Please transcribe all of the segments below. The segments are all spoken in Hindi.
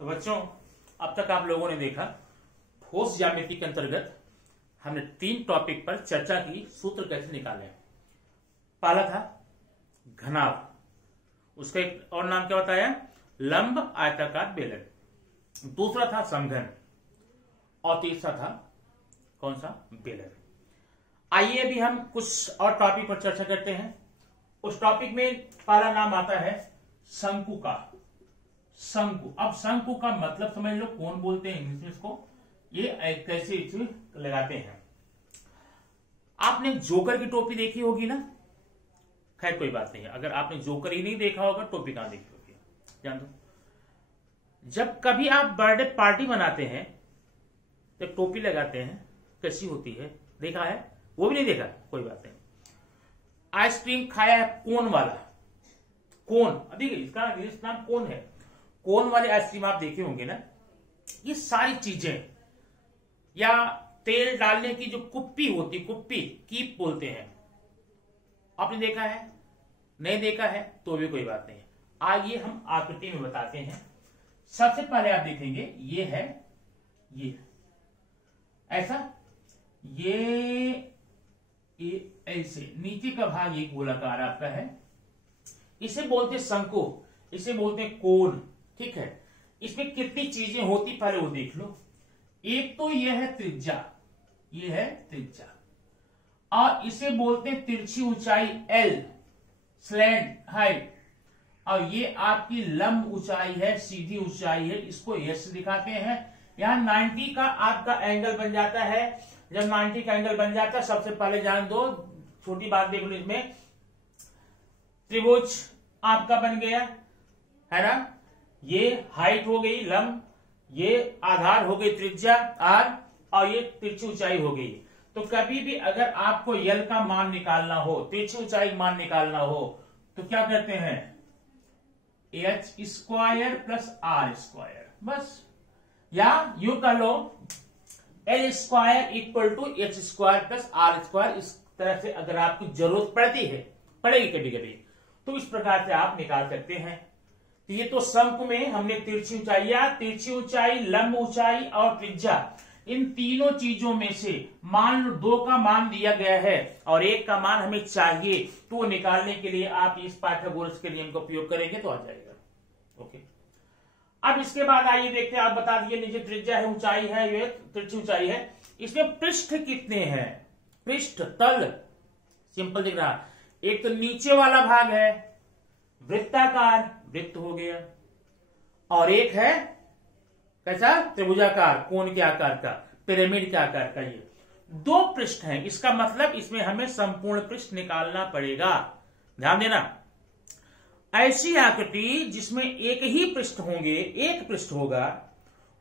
तो बच्चों, अब तक आप लोगों ने देखा ठोस ज्यामिति के अंतर्गत हमने 3 टॉपिक पर चर्चा की, सूत्र कैसे निकाले। पहला था घनाभ, उसका एक और नाम क्या बताया, लंब आयताकार बेलन। दूसरा था समघन और तीसरा था कौन सा, बेलन। आइए अभी हम कुछ और टॉपिक पर चर्चा करते हैं। उस टॉपिक में पहला नाम आता है शंकु का। शंकु, अब शंकु का मतलब समझ लो, कौन बोलते हैं इंग्लिश में इसको, ये कैसे चीज लगाते हैं। आपने जोकर की टोपी देखी होगी ना, खैर कोई बात नहीं है, अगर आपने जोकर ही नहीं देखा होगा टोपी कहां देखी होगी, जान दो। जब कभी आप बर्थडे पार्टी मनाते हैं तो टोपी लगाते हैं, कैसी होती है, देखा है? वो भी नहीं देखा, कोई बात नहीं। आइसक्रीम खाया है कोन वाला, कोन, देखिए इसका इंग्लिश नाम कोन है। कोन वाले आइसक्रीम आप देखे होंगे ना। ये सारी चीजें, या तेल डालने की जो कुप्पी होती, कुप्पी कीप बोलते हैं, आपने देखा है? नहीं देखा है तो भी कोई बात नहीं। आइए हम आकृति में बताते हैं। सबसे पहले आप देखेंगे ये है, ये ऐसा, ये ऐसे नीचे का भाग ये गोलाकार आपका है, इसे बोलते शंकु, इसे बोलते कोन, ठीक है। इसमें कितनी चीजें होती पहले वो देख लो। एक तो ये है त्रिज्या, ये है त्रिज्या, और इसे बोलते हैं तिरछी ऊंचाई एल, स्लैंट हाइट, और ये आपकी लंब ऊंचाई है, सीधी ऊंचाई है, इसको एस दिखाते हैं। यहां 90 का आपका एंगल बन जाता है। जब 90 का एंगल बन जाता है, सबसे पहले जान दो, छोटी बात देख लो, इसमें त्रिभुज आपका बन गया है ना। ये हाइट हो गई लंब, ये आधार हो गई त्रिज्या आर, और ये तिरछी ऊंचाई हो गई। तो कभी भी अगर आपको यल का मान निकालना हो, तिरछी ऊंचाई मान निकालना हो, तो क्या करते हैं, H square plus R square, बस। या यूं कर लो, L square equal to H square plus R square. इस तरह से अगर आपको जरूरत पड़ती है, पड़ेगी कभी कभी, तो इस प्रकार से आप निकाल सकते हैं। तो ये तो शंकु में हमने तिरछी ऊंचाई, या तिरछी ऊंचाई, लंब ऊंचाई और त्रिज्या, इन तीनों चीजों में से मान लो 2 का मान दिया गया है और 1 का मान हमें चाहिए, तो वो निकालने के लिए आप इस पाइथागोरस के नियम का उपयोग करेंगे तो आ जाएगा। ओके, अब इसके बाद आइए देखते हैं। आप बता दिए नीचे त्रिज्या है, ऊंचाई है, ये तिरछी ऊंचाई है। इसमें पृष्ठ कितने हैं, पृष्ठ, तल, सिंपल दिख रहा। एक तो नीचे वाला भाग है वृत्ताकार, वृत्त हो गया, और एक है कैसा, त्रिभुजाकार, कोण के आकार का, पिरामिड के आकार का। ये 2 पृष्ठ हैं, इसका मतलब इसमें हमें संपूर्ण पृष्ठ निकालना पड़ेगा। ध्यान देना, ऐसी आकृति जिसमें एक ही पृष्ठ होंगे, एक पृष्ठ होगा,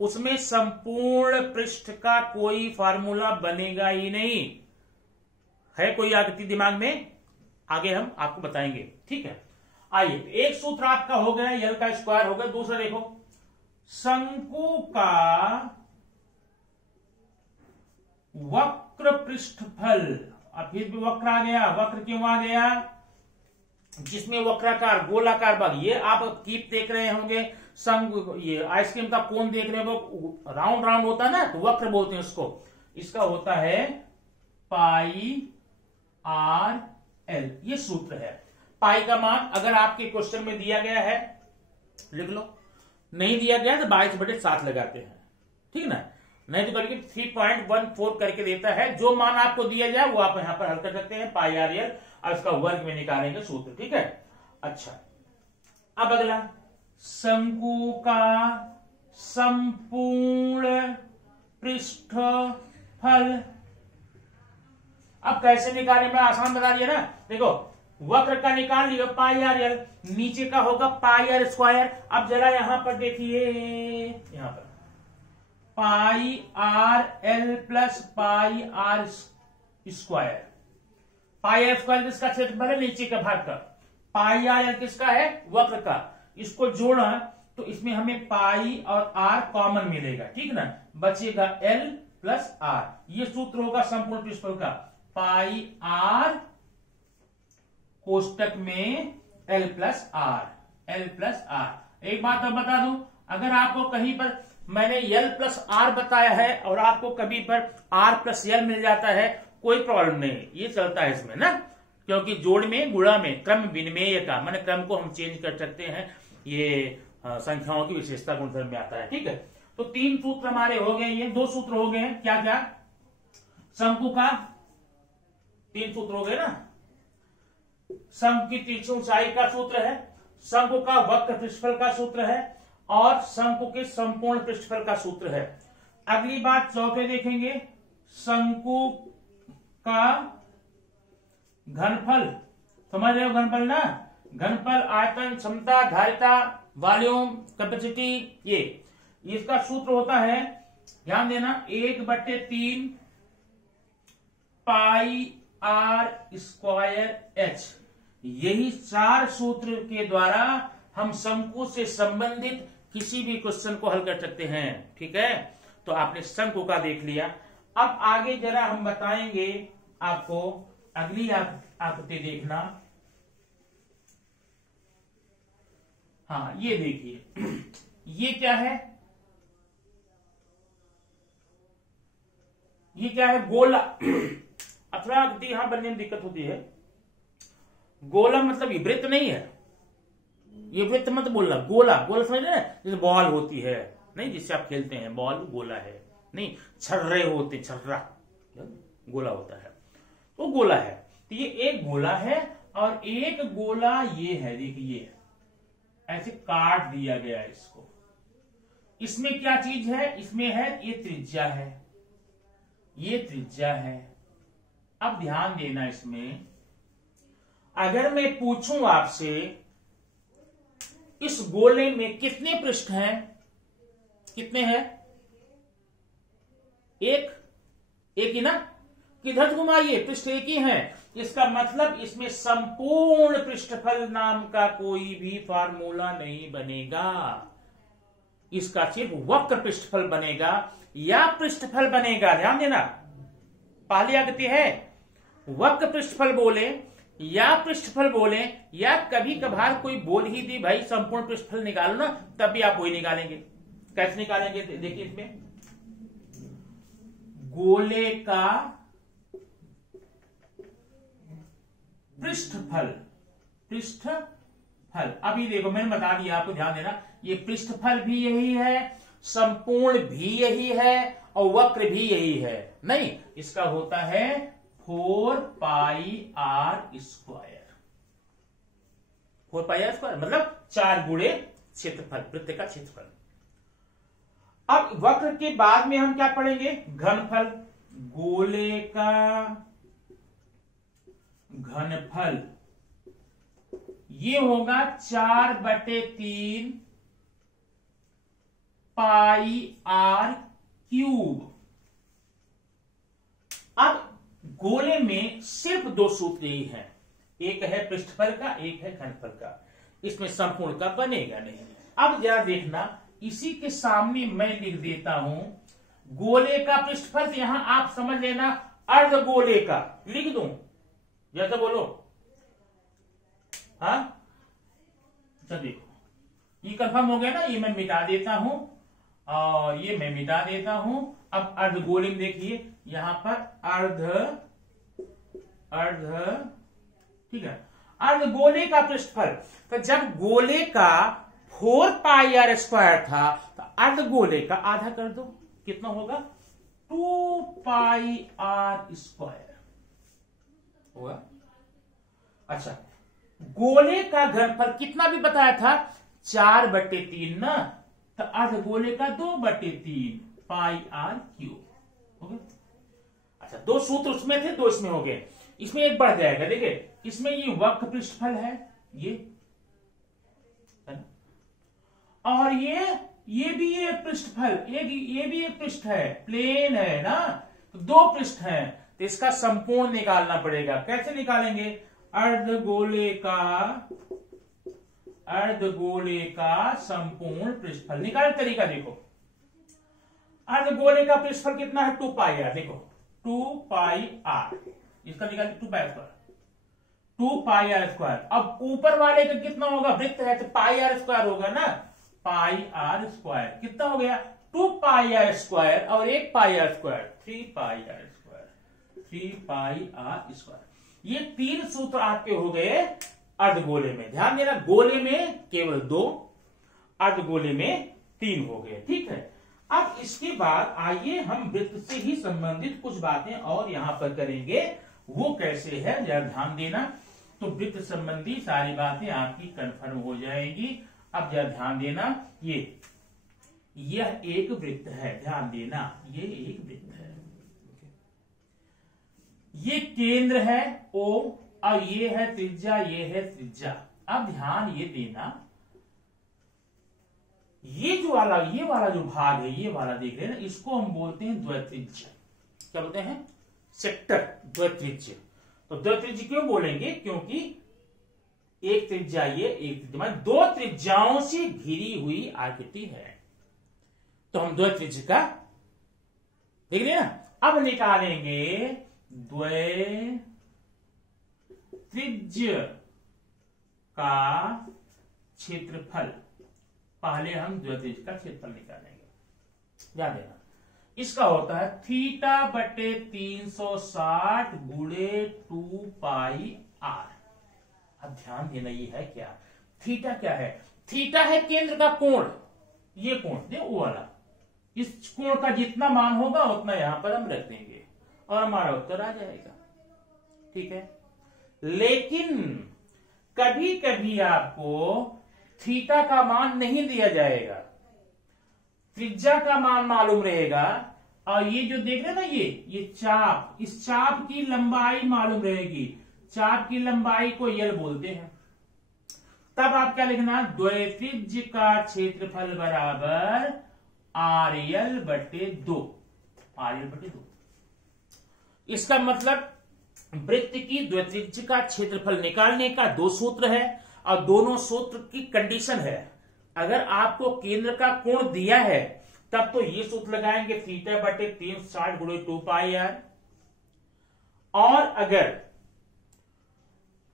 उसमें संपूर्ण पृष्ठ का कोई फार्मूला बनेगा ही नहीं। है कोई आकृति दिमाग में? आगे हम आपको बताएंगे, ठीक है। आइए, एक सूत्र आपका हो गया, यल का स्क्वायर हो गया। दूसरा देखो, शंकु का वक्र पृष्ठफल। अब फिर भी वक्र आ गया, वक्र क्यों आ गया, जिसमें वक्राकार गोलाकार भाग, ये आप कीप देख रहे होंगे, संग ये आइसक्रीम का कोन देख रहे हो, राउंड राउंड होता है ना, तो वक्र बोलते हैं उसको। इसका होता है पाई आर एल, ये सूत्र है। पाई का मान अगर आपके क्वेश्चन में दिया गया है लिख लो, नहीं दिया गया तो 22/7 लगाते हैं, ठीक ना। नहीं तो करके 3.14 करके देता है। जो मान आपको दिया जाए वो आप यहां पर हल कर सकते हैं, पाई आर एल, और इसका वर्ग में निकालेंगे सूत्र, ठीक है। अच्छा, अब अगला, शंकु का संपूर्ण पृष्ठफल। अब कैसे निकालें, मैं आसान बता दिया ना। देखो, वक्र का निकाल लियो, पाई आर एल, नीचे का होगा पाई आर स्क्वायर। अब जरा यहां पर देखिए, यहां पर pi R L plus pi R square. Pi R square किसका क्षेत्रफल है, नीचे का भाग का। पाई आर एल किसका है, वक्र का। इसको जोड़ा तो इसमें हमें पाई और आर कॉमन मिलेगा, ठीक ना, बचेगा एल प्लस आर। ये सूत्र होगा संपूर्ण पृष्ठफल का, पाई आर कोष्टक में L plus R, L plus R. एक बात अब बता दूं, अगर आपको कहीं पर मैंने L प्लस आर बताया है और आपको कभी पर R प्लस L मिल जाता है, कोई प्रॉब्लम नहीं, ये चलता है इसमें ना, क्योंकि जोड़ में गुणा में क्रम विनिमेय का माने क्रम को हम चेंज कर सकते हैं, ये संख्याओं की विशेषता गुणधर्म में आता है। ठीक है, तो 3 सूत्र हमारे हो गए, ये 2 सूत्र हो गए हैं, क्या क्या, शंकु का 3 सूत्र हो गए ना, शंकु की तिरछी ऊंचाई का सूत्र है, शंकु का वक्र पृष्ठफल का सूत्र है और शंकु के संपूर्ण पृष्ठफल का सूत्र है। अगली बात चौथे देखेंगे, शंकु का घनफल, समझ रहे हो घनफल ना, घनफल, आयतन, क्षमता, धारिता, वॉल्यूम, कैपेसिटी, ये इसका सूत्र होता है, ध्यान देना, 1/3 पाई आर स्क्वायर एच। यही 4 सूत्र के द्वारा हम शंकु से संबंधित किसी भी क्वेश्चन को हल कर सकते हैं। ठीक है, तो आपने शंकु का देख लिया। अब आगे जरा हम बताएंगे आपको, अगली आकृति देखना। हाँ, ये देखिए, ये क्या है, ये क्या है, गोला। अथवा आकृति यहां बनने में दिक्कत होती है। गोला मतलब ये वृत्त नहीं है, ये वृत्त मत बोलना, गोला, गोला समझ रहे हैं, जैसे बॉल होती है नहीं, जिससे आप खेलते हैं, बॉल गोला है नहीं, छर्रे होते, छर्रा गोला होता है, तो गोला है। तो ये एक गोला है और एक गोला ये है, देखिए ऐसे काट दिया गया है इसको। इसमें क्या चीज है, इसमें है ये त्रिज्या है, ये त्रिज्या है। अब ध्यान देना, इसमें अगर मैं पूछूं आपसे इस गोले में कितने पृष्ठ हैं, कितने हैं, एक ही ना, किधर घुमाइए, पृष्ठ एक ही है, इसका मतलब इसमें संपूर्ण पृष्ठफल नाम का कोई भी फार्मूला नहीं बनेगा, इसका सिर्फ वक्र पृष्ठफल बनेगा या पृष्ठफल बनेगा। ध्यान देना, पहली आकृति है, वक्र पृष्ठफल बोले या पृष्ठफल बोले, या कभी कभार कोई बोल ही दी भाई संपूर्ण पृष्ठफल निकालो ना, तब भी आप वही निकालेंगे। कैसे निकालेंगे, देखिए इसमें गोले का पृष्ठफल, पृष्ठफल, अभी देखो मैंने बता दिया आपको, ध्यान देना, ये पृष्ठफल भी यही है, संपूर्ण भी यही है और वक्र भी यही है। नहीं, इसका होता है 4 pi R square, 4 pi R square मतलब 4 गुणे क्षेत्रफल, वृत्त का क्षेत्रफल। अब वक्र के बाद में हम क्या पढ़ेंगे, घनफल, गोले का घनफल, ये होगा 4/3 पाई आर क्यूब। अब गोले में सिर्फ 2 सूत्र ही हैं, एक है पृष्ठफल का, एक है घनफल का, इसमें संपूर्ण का बनेगा नहीं। अब जरा देखना, इसी के सामने मैं लिख देता हूं गोले का पृष्ठफल, यहां आप समझ लेना अर्ध गोले का लिख दूं, जैसे बोलो, हाँ, अच्छा देखो ये कंफर्म हो गया ना, ये मैं मिटा देता हूं और ये मैं मिटा देता हूं। अब अर्धगोले में देखिए, यहां पर अर्ध, ठीक है, अर्धगोले का पृष्ठफल, तो जब गोले का 4 पाई आर स्क्वायर था, तो अर्धगोले का आधा कर दो, कितना होगा, 2 पाई आर स्क्वायर होगा। अच्छा, गोले का घनफल कितना भी बताया था, 4/3 ना, तो अर्धगोले का 2/3 पाई आर क्यूब हो गया। अच्छा, 2 सूत्र उसमें थे, 2 इसमें हो गए, इसमें एक बढ़ जाएगा, देखिए इसमें ये वक्र पृष्ठफल है, ये है ना, और ये भी एक पृष्ठफल, ये भी एक पृष्ठ है, प्लेन है ना, तो 2 पृष्ठ हैं, तो इसका संपूर्ण निकालना पड़ेगा। कैसे निकालेंगे, अर्धगोले का संपूर्ण पृष्ठफल निकालने का तरीका देखो। अर्धगोले का पृष्ठफल कितना है, 2 पाई आर, देखो 2 पाई आर, इसका निकाल 2 pi square, 2 pi R square. अब ऊपर वाले का कितना होगा, वृत्त है तो पाई आर स्क्वायर होगा ना, पाई आर स्क्वायर। कितना हो गया? 2 पाई आर स्क्वायर और 1 pi R square, 3 pi R square, 3 pi R square. ये 3 सूत्र आपके हो गए अर्धगोले में। ध्यान देना, गोले में केवल 2, अर्धगोले में 3 हो गए। ठीक है, अब इसके बाद आइए हम वृत्त से ही संबंधित कुछ बातें और यहां पर करेंगे। वो कैसे है जरा ध्यान देना। तो वृत्त संबंधी सारी बातें आपकी कंफर्म हो जाएंगी। अब जरा ध्यान देना, यह एक वृत्त है, ध्यान देना, ये एक वृत्त है। ये केंद्र है O और ये है त्रिज्या, ये है त्रिज्या। अब ध्यान ये देना, ये वाला जो भाग है, ये वाला देख रहे हैं ना, इसको हम बोलते हैं द्वित्रिज्य। क्या बोलते हैं? सेक्टर, द्वित्रिज्य। तो द्वित्रिज्य क्यों बोलेंगे? क्योंकि एक त्रिज्या ये, एक त्रिज्या, मतलब 2 त्रिज्याओं से घिरी हुई आकृति है। तो हम द्वित्रिज्य का देख रहे हैं ना। अब निकालेंगे द्वित्रिज्य का क्षेत्रफल। पहले हम द्वित्रिज्य का क्षेत्रफल निकालेंगे। याद देना, इसका होता है थीटा बटे 360 गुणे 2 पाई आर। अब ध्यान देना, ये है क्या? थीटा क्या है? थीटा है केंद्र का कोण। ये कोण देखो, वो वाला, इस कोण का जितना मान होगा उतना यहां पर हम रख देंगे और हमारा उत्तर आ जाएगा। ठीक है, लेकिन कभी कभी आपको थीटा का मान नहीं दिया जाएगा, त्रिज्या का मान मालूम रहेगा। और ये जो देख रहे हैं ना, ये चाप, इस चाप की लंबाई मालूम रहेगी। चाप की लंबाई को यल बोलते हैं। तब आप क्या लिखना? द्वित्रिज्य का क्षेत्रफल बराबर RL बटे 2। RL बटे 2। इसका मतलब वृत्त की द्वित्रिज्य का क्षेत्रफल निकालने का 2 सूत्र है और दोनों सूत्र की कंडीशन है। अगर आपको केंद्र का कोण दिया है तब तो ये सूत्र लगाएंगे, थीटा बटे 360 गुणे 2 पाई आर। और अगर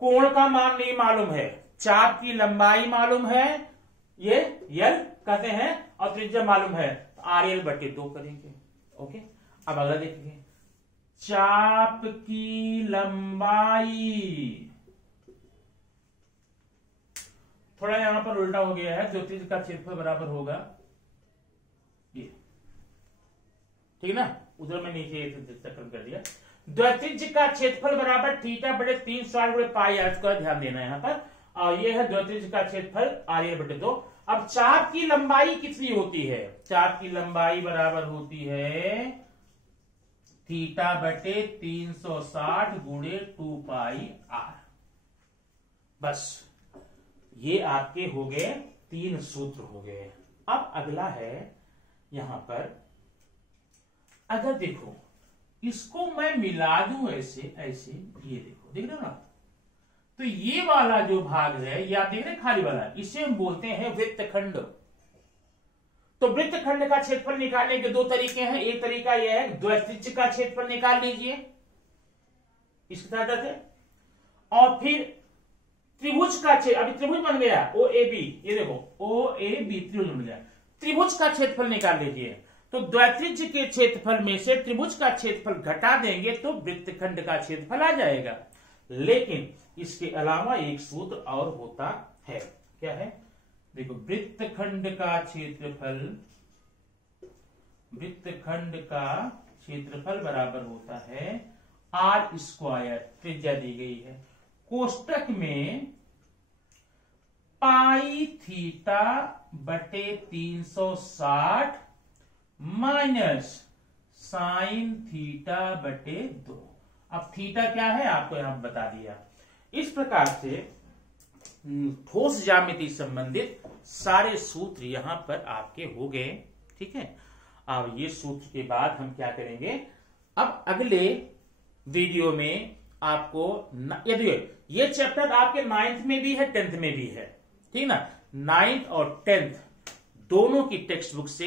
कोण का मान नहीं मालूम है, चाप की लंबाई मालूम है, ये यल कहते हैं, और त्रिज्या मालूम है, तो RL बटे 2 करेंगे। ओके, अब अगला देखिए, चाप की लंबाई। थोड़ा यहां पर उल्टा हो गया है, द्वित्रिज्य का क्षेत्रफल बराबर होगा ये। ठीक है ना, उधर में नीचे चक्कर कर दिया। द्वित्रिज्य का क्षेत्रफल बराबर थीटा बटे 360 गुणे पाई आर स्क्वायर। ध्यान देना यहां पर, और ये है द्वित्रिज्य का क्षेत्रफल RL बटे 2। अब चाप की लंबाई कितनी होती है? चाप की लंबाई बराबर होती है थीटा बटे 360 गुणे 2 पाई आर। बस ये आपके हो गए 3 सूत्र हो गए। अब अगला है यहां पर, अगर देखो इसको मैं मिला दूं ऐसे, ये देखो, देख रहे हो ना, तो ये वाला जो भाग है, या देख रहे खाली वाला, इसे हम बोलते हैं वृत्तखंड। तो वृत्तखंड का क्षेत्रफल निकालने के 2 तरीके हैं। एक तरीका यह है, द्वित्रिज्य का क्षेत्रफल निकाल लीजिए इसकी सहायता से, और फिर त्रिभुज का अभी त्रिभुज बन गया OAB, ये देखो OAB त्रिभुज बन गया, त्रिभुज का क्षेत्रफल निकाल लीजिए। तो द्वित्रिज्य के क्षेत्रफल में से त्रिभुज का क्षेत्रफल घटा देंगे तो वृत्तखंड का क्षेत्रफल आ जाएगा। लेकिन इसके अलावा एक सूत्र और होता है, क्या है? देखो, वृत्तखंड का क्षेत्रफल बराबर होता है R स्क्वायर, त्रिज्या दी गई है, कोष्टक में पाई थीटा बटे 360 माइनस साइन थीटा बटे 2। अब थीटा क्या है आपको यहां बता दिया। इस प्रकार से ठोस ज्यामिति संबंधित सारे सूत्र यहां पर आपके हो गए। ठीक है, अब ये सूत्र के बाद हम क्या करेंगे, अब अगले वीडियो में आपको यदि ये चैप्टर आपके 9th में भी है 10th में भी है, ठीक ना, 9th और 10th दोनों की टेक्स्ट बुक से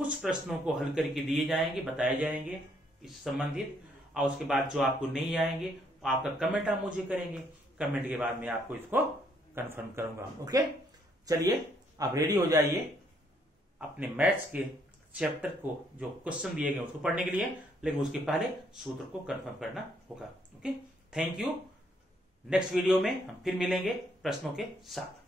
कुछ प्रश्नों को हल करके दिए जाएंगे, बताए जाएंगे इस संबंधित। और उसके बाद जो आपको नहीं आएंगे आपका कमेंट आप मुझे करेंगे, कमेंट के बाद मैं आपको इसको कंफर्म करूंगा। ओके, चलिए आप रेडी हो जाइए अपने मैथ्स के चैप्टर को, जो क्वेश्चन दिए गए उसको पढ़ने के लिए, लेकिन उसके पहले सूत्र को कंफर्म करना होगा। Okay, thank you. Next video में हम फिर मिलेंगे प्रश्नों के साथ।